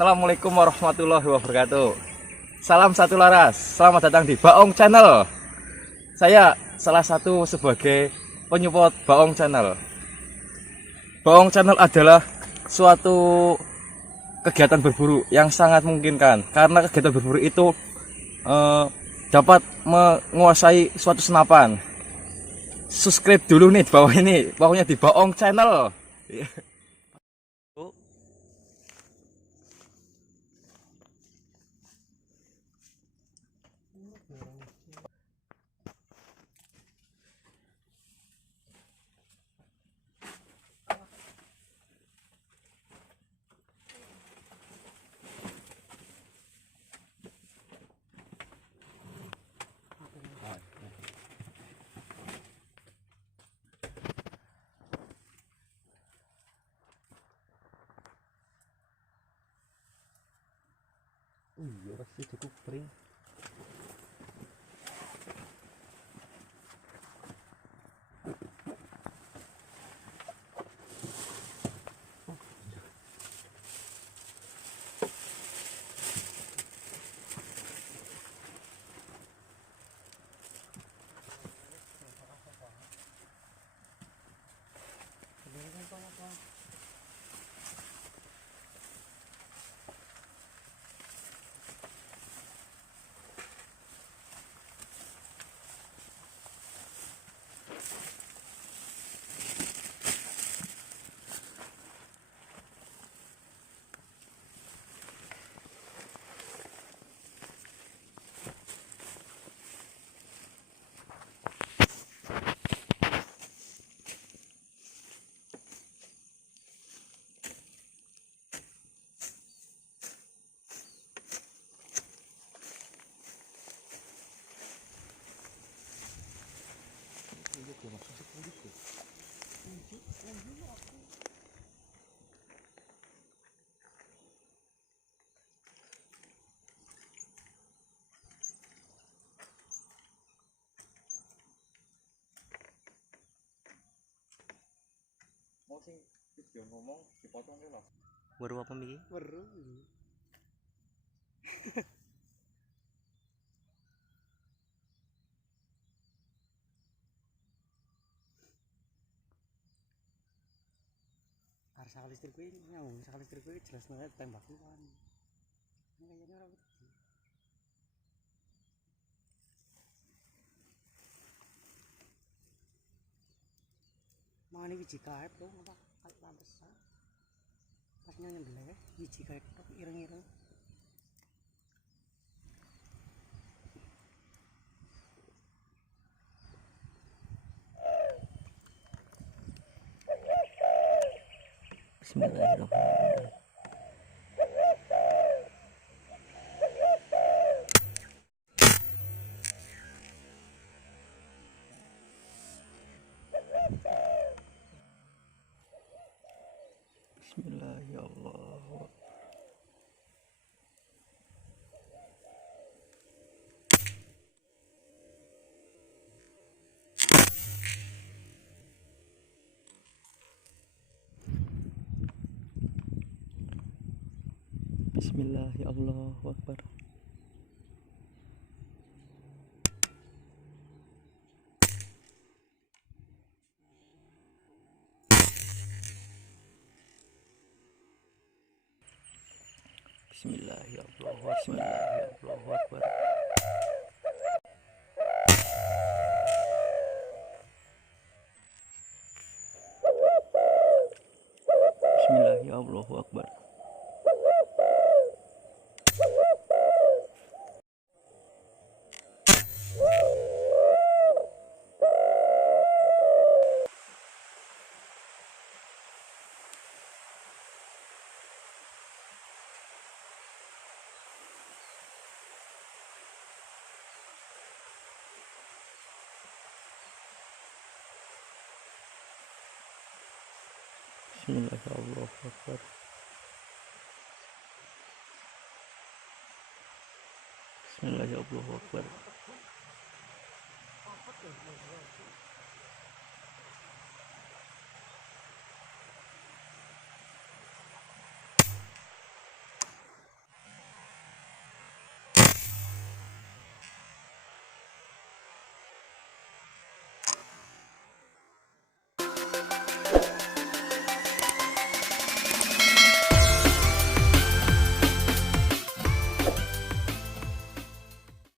Assalamualaikum warahmatullahi wabarakatuh. Salam satu laras. Selamat datang di Baong Channel. Saya salah satu sebagai penyupport Baong Channel. Baong Channel adalah suatu kegiatan berburu yang sangat memungkinkan, karena kegiatan berburu itu dapat menguasai suatu senapan. Subscribe dulu nih di bawah ini, pokoknya di Baong Channel. Iya pasti cukup kering. Mau sing video ngomong dipotong ya lah. Baru apa nih? Weru. Arep sakal listrik kuwi nyambung, sakal listrik kuwi jelas banget tembak kan. Kayaknya ora wedi. Mangane wiji kaep dong apa pantesan. Pas nyendeleh wiji kaep tok ireng-ireng. Bismillahirrahmanirrahim. Bismillah ya Allah. Bismillah ya Allah Akbar. Bismillah ya Allah. Bismillah ya Allah Akbar. Bismillah ya Allah Akbar. Bismillah ya Allah Akbar. Bismillah ya Allah Akbar.